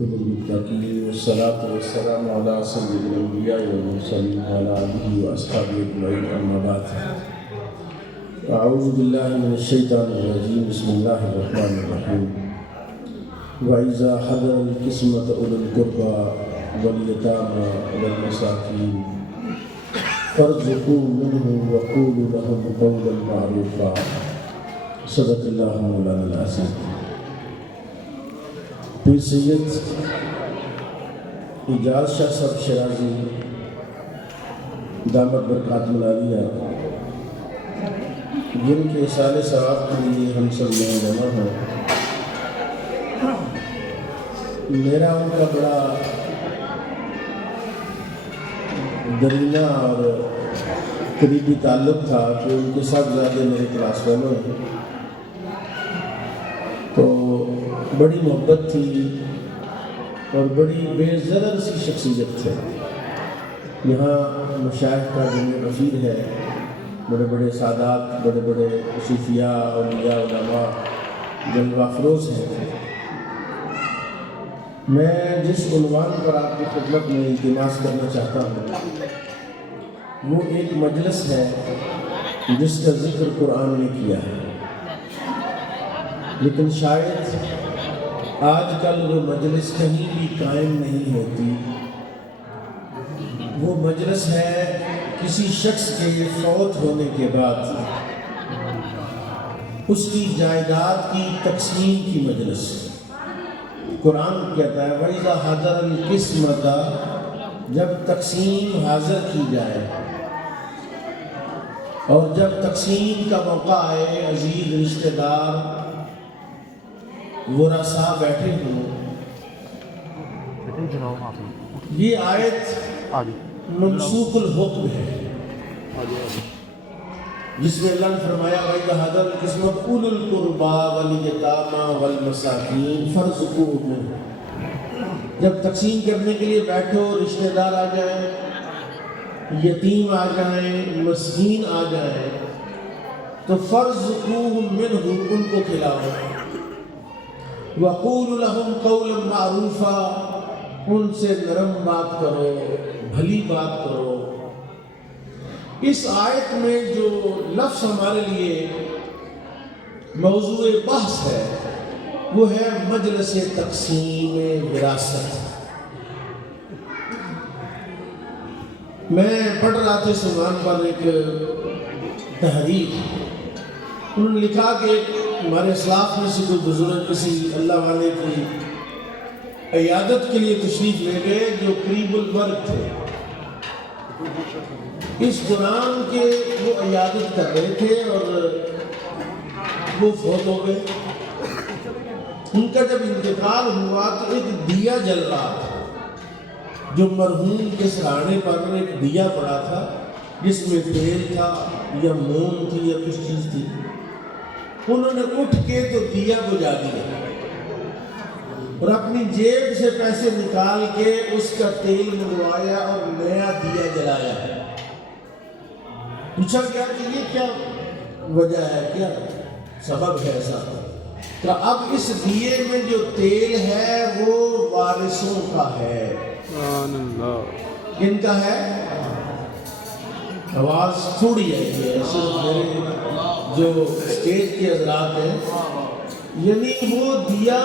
المتقين والصلاة والسلام على سيد الأنبياء والمرسلين وعلى آله وأصحابه أجمعين أما بعد أعوذ بالله من الشيطان الرجيم بسم الله الرحمن الرحيم وإذا حضر القسمة أولو القربى واليتامى والمساكين فارزقوا منه وقولوا لهم قولا معروفا صدق الله مولانا العظيم. پیر سید اعجاز شاہ صاحب شرازی دامت برکات العالیہ جن کے احسان ثواب کے لیے ہم سب یہاں جمع ہیں، میرا ان کا بڑا درینہ اور قریبی تعلق تھا کہ ان کے ساتھ زیادہ میرے کلاس فیلو ہیں، تو بڑی محبت تھی اور بڑی بے ضرر سی شخصیت تھے. یہاں مشائخ کا جمع غفیر ہے، بڑے بڑے سادات، بڑے بڑے صوفیاء، اولیاء، علماء جلوہ افروز ہیں. میں جس عنوان پر آپ کی خدمت میں التماس کرنا چاہتا ہوں وہ ایک مجلس ہے جس کا ذکر قرآن نے کیا ہے، لیکن شاید آج کل وہ مجلس کہیں بھی قائم نہیں ہوتی. وہ مجلس ہے کسی شخص کے فوت ہونے کے بعد اس کی جائیداد کی تقسیم کی مجلس. قرآن کہتا ہے وَإِذَا حَضَرَ الْقِسْمَةَ، جب تقسیم حاضر کی جائے اور جب تقسیم کا موقع آئے، عزیز رشتہ دار ورثاء بیٹھے ہوں. یہ آیت منسوخ الحکم ہے جس میں اللہ نے فرمایا وَإِذَا حَضَرَ الْقِسْمَةَ أُولُو الْقُرْبَىٰ وَالْيَتَامَىٰ وَالْمَسَاكِينَ فَارْزُقُوهُم مِّنْهُ. جب تقسیم کرنے کے لیے بیٹھو، رشتہ دار آ جائیں، یتیم آ جائیں، مسکین آ جائیں، تو فَارْزُقُوهُم مِّنْهُ، ان کو کھلاؤ. وَقُولُوا لَهُمْ قَوْلًا مَّعْرُوفًا، ان سے نرم بات کرو، بھلی بات کرو. اس آیت میں جو لفظ ہمارے لیے موضوع بحث ہے وہ ہے مجلس تقسیم وراثت. میں پڑھ رہا تھا اس عنوان پر ایک تحریر، انہوں نے لکھا کہ ہمارے اسلاف میں سے کوئی بزرگ کسی اللہ والے کی عیادت کے لیے تشریف لے گئے جو قریب المرگ تھے. اس دوران کے وہ عیادت کر رہے تھے اور وہ فوت ہو گئے. ان کا جب انتقال ہوا تو ایک دیا جل رہا تھا، جو مرحوم کے سرانے پر ایک دیا پڑا تھا جس میں تیل تھا یا موم تھی یا کچھ چیز تھی. انہوں نے اٹھ کے تو دیا بجھا دیا اور اپنی جیب سے پیسے نکال کے اس کا تیل منگوایا اور نیا دیا جلایا. پوچھا کیا کہ یہ کیا وجہ ہے، کیا سبب ہے ایسا؟ کہ اب اس دیے میں جو تیل ہے وہ وارثوں کا ہے. کن کا ہے؟ آواز تھوڑی ہے صرف میرے جو اسٹیج کے حضرات ہیں، یعنی وہ دیا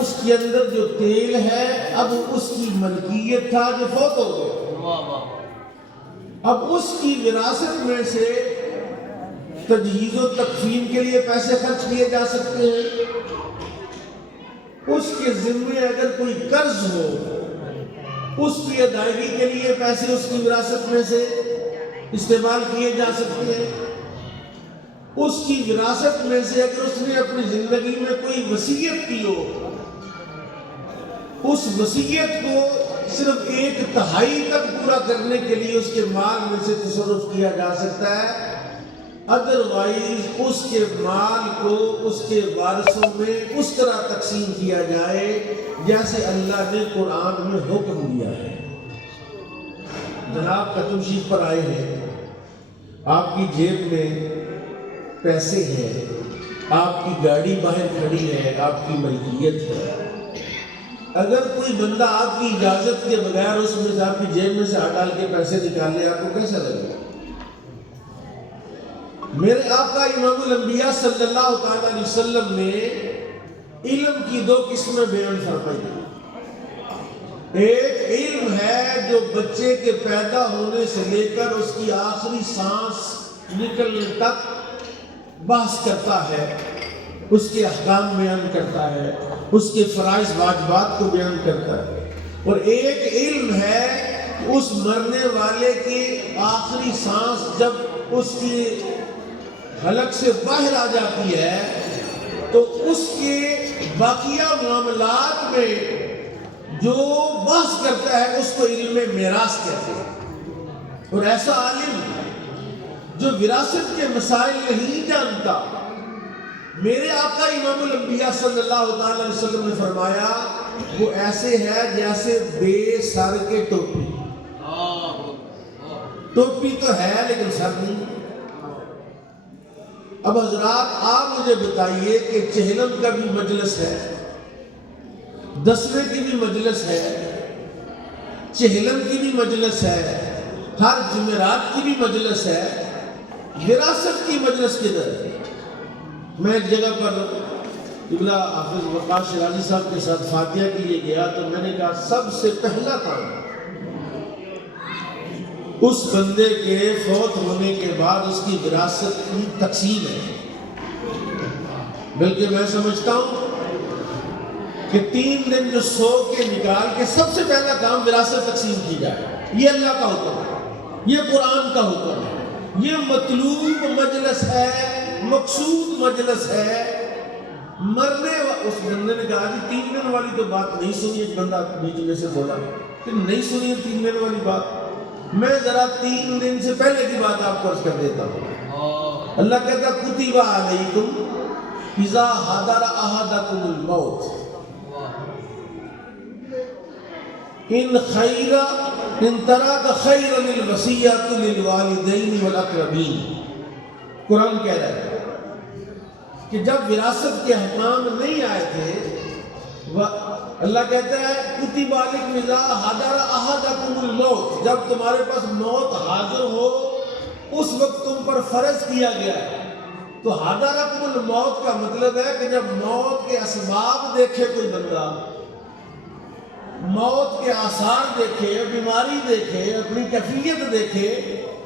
اس کے اندر جو تیل ہے اب اس کی ملکیت تھا جو فوت ہو گئے. اب اس کی وراثت میں سے تجہیز و تکفین کے لیے پیسے خرچ کیے جا سکتے ہیں. اس کے ذمے اگر کوئی قرض ہو اس کی ادائیگی کے لیے پیسے اس کی وراثت میں سے استعمال کیے جا سکتے ہیں. اس کی وراثت میں سے اگر اس نے اپنی زندگی میں کوئی وصیت کی ہو، اس وصیت کو صرف 1/3 تک پورا کرنے کے لیے اس کے مال میں سے تصرف کیا جا سکتا ہے. ادروائز اس کے مال کو اس کے وارثوں میں اس طرح تقسیم کیا جائے جیسے اللہ نے قرآن میں حکم دیا ہے. جناب ختم شیف پر آئے ہیں، آپ کی جیب میں پیسے ہیں، آپ کی گاڑی باہر کھڑی ہے، آپ کی ملکیت ہے. اگر کوئی بندہ آپ کی اجازت کے بغیر اس میں سے آپ کی جیب میں سے ہاتھ ڈال کے پیسے نکال لے، آپ کو کیسا لگے گا؟ میرے آقا امام الانبیاء صلی اللہ تعالی علیہ وسلم نے علم کی دو قسمیں بیان فرمائی. ایک علم ہے جو بچے کے پیدا ہونے سے لے کر اس کی آخری سانس نکلنے تک بحث کرتا ہے، اس کے احکام بیان کرتا ہے، اس کے فرائض واجبات کو بیان کرتا ہے. اور ایک علم ہے اس مرنے والے کی آخری سانس جب اس کی حلق سے باہر آ جاتی ہے تو اس کے باقیہ معاملات میں جو بحث کرتا ہے اس کو علم میراث کہتے ہیں. اور ایسا عالم جو وراثت کے مسائل نہیں جانتا، میرے آقا امام الانبیاء صلی اللہ تعالی علیہ وسلم نے فرمایا وہ ایسے ہے جیسے بے سر کے ٹوپی. ٹوپی تو ہے لیکن سر نہیں. اب حضرات آپ مجھے بتائیے کہ چہلم کا بھی مجلس ہے، دسویں کی بھی مجلس ہے، چہلم کی بھی مجلس ہے، ہر جمعرات کی بھی مجلس ہے، وراثت کی مجلس کدھر ہے؟ میں ایک جگہ پر قبلہ حافظ وقاص شیرازی صاحب کے ساتھ فاتحہ کے لیے گیا تو میں نے کہا سب سے پہلا کام اس بندے کے فوت ہونے کے بعد اس کی وراثت کی تقسیم ہے. بلکہ میں سمجھتا ہوں کہ 3 دن جو سو کے نکال کے سب سے پہلا کام وراثت تقسیم کی جائے. یہ اللہ کا حکم ہے، یہ قرآن کا حکم ہے، یہ مطلوب مجلس ہے، مقصود مجلس ہے. مرنے اس بندے نے کہا کہ 3 دن والی تو بات نہیں سنی. ایک بندہ بیچ میں سے بولا کہ نہیں سنی ہے 3 دن والی بات. میں ذرا 3 دن سے پہلے کی بات آپ کو عرض کر دیتا ہوں. اللہ کہتا کتب علیکم اذا حضر احدکم الموت ان خیر ان ترک خیرا الوصیۃ للوالدین والاقربین. قرآن کہہ رہا ہے کہ جب وراثت کے احکام نہیں آئے تھے، اللہ کہتا ہے کتب علیکم اذا حضر احدکم الموت، جب تمہارے پاس موت حاضر ہو اس وقت تم پر فرض کیا گیا ہے. تو حضرکم الموت کا مطلب ہے کہ جب موت کے اسباب دیکھے کوئی بندہ، موت کے آثار دیکھے، بیماری دیکھے، اپنی کیفیت دیکھے،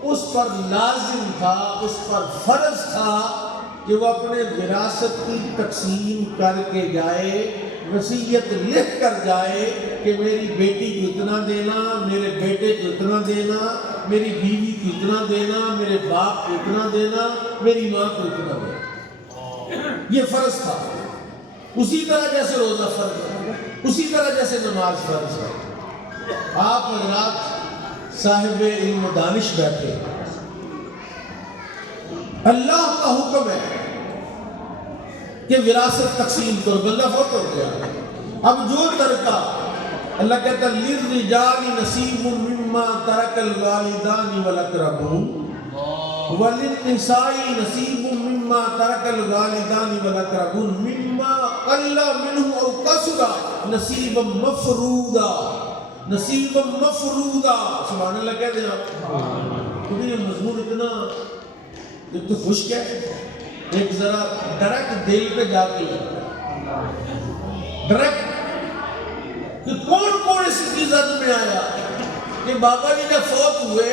اس پر لازم تھا، اس پر فرض تھا کہ وہ اپنے وراثت کی تقسیم کر کے جائے، وصیت لکھ کر جائے کہ میری بیٹی کو اتنا دینا، میرے بیٹے کو اتنا دینا، میری بیوی کو اتنا دینا، میرے باپ کو اتنا دینا، میری ماں کو اتنا دینا. یہ فرض تھا. اسی طرح جیسے روزہ فرض ہے، اسی طرح جیسے نماز فرض ہے. آپ حضرات صاحب علم و دانش بیٹھے، اللہ کا حکم ہے کہ وراثت تقسیم کرو. بندہ فوت ہو گیا، اب جو ترکہ، اللہ کہتا ہے للرجال نصیب مما ترک الوالدان والاقربون وللنساء نصیب مما ترک الوالدان والاقربون مما قل منه او کثر نصیبا مفروضا. نصیبا مفروضا. سبحان اللہ کہہ دیں آپ. کیونکہ یہ مضمون اتنا ایک تو خشک ہے، ایک ذرا ڈائریکٹ دل پہ جا کے ڈائریکٹ کہ کون اس کی زد میں آیا کہ بابا جی جب فوت ہوئے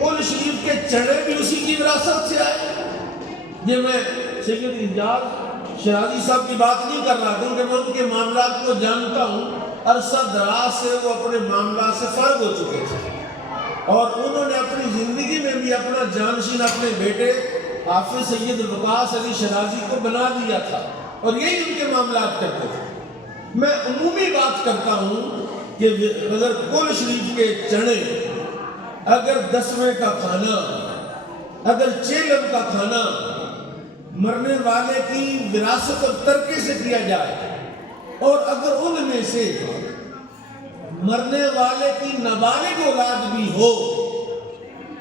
قل شریف کے چڑھے بھی اسی کی وراثت سے آئے. یہ میں سید اعجاز شیرازی صاحب کی بات نہیں کر رہا کیونکہ میں ان کے معاملات کو جانتا ہوں. عرصہ دراز سے وہ اپنے معاملات سے فرق ہو چکے تھے اور انہوں نے اپنی زندگی میں بھی اپنا جانشین اپنے بیٹے حافظ سید وقاص علی شیرازی کو بنا دیا تھا اور یہی ان کے معاملات کرتے تھے. میں عمومی بات کرتا ہوں کہ اگر قل شریف کے چنے، اگر 10ویں کا کھانا، اگر چیلم کا کھانا مرنے والے کی وراثت اور ترکے سے کیا جائے اور اگر ان میں سے مرنے والے کی نابالغ اولاد بھی ہو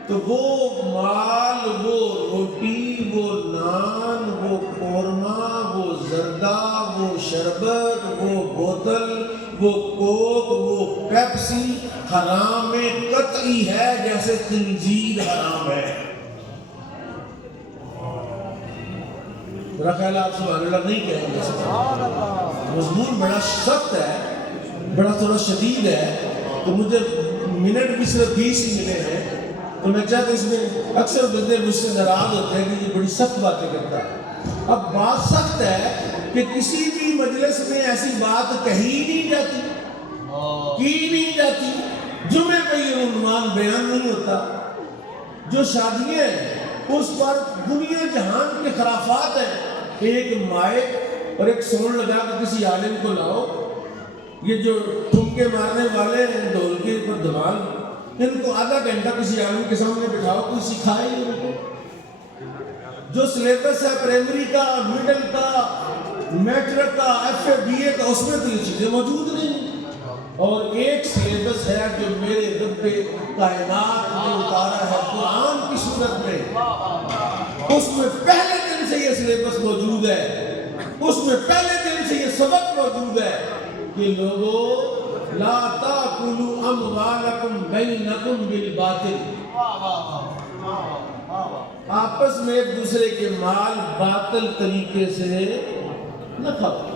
تو وہ مال، وہ روٹی، وہ نان، وہ قورمہ، وہ زردہ، وہ شربت، وہ بوتل، وہ کوک وہ پیپسی حرام قطعی ہے جیسے خنزیر حرام ہے۔ میرا خیال آپ سبحان اللہ نہیں کہیں گے، مضمون بڑا سخت ہے، بڑا تھوڑا شدید ہے، تو مجھے منٹ بھی صرف 20 ہی ملے ہیں، تو میں چاہتا اس میں اکثر بندے مجھ سے ناراض ہوتے ہیں کہ یہ بڑی سخت باتیں کرتا ہے۔ اب بات سخت ہے کہ کسی بھی مجلس میں ایسی بات کہی نہیں جاتی، کی نہیں جاتی، جمعے پہ یہ عنوان بیان نہیں ہوتا۔ جو شادیاں ہیں اس پر دنیا جہان کے خرافات ہیں، ایک مائک اور ایک ساؤنڈ لگا کے کسی عالم کو لاؤ، یہ جو ٹھمکے مارنے والے ہیں ڈھول کے اوپر دھمال، ان کو آدھا گھنٹہ کسی عالم کے سامنے بٹھاؤ، کوئی سکھائے ہی ان کو۔ جو سلیبس ہے پرائمری کا، مڈل کا، میٹرک کا، ایف اے بی اے کا، اس میں تو یہ چیزیں موجود نہیں۔ اور ایک سلیبس ہے جو میرے رب کائنات نے اتارا ہے قرآن کی صورت میں، اس میں پہلے دن سے یہ سلیبس موجود ہے، اس میں پہلے دن سے یہ سبق موجود ہے کہ لوگوں لا تاکلوا اموالکم بینکم بالباطل، آپس میں ایک دوسرے کے مال باطل طریقے سے نہ کھاؤ۔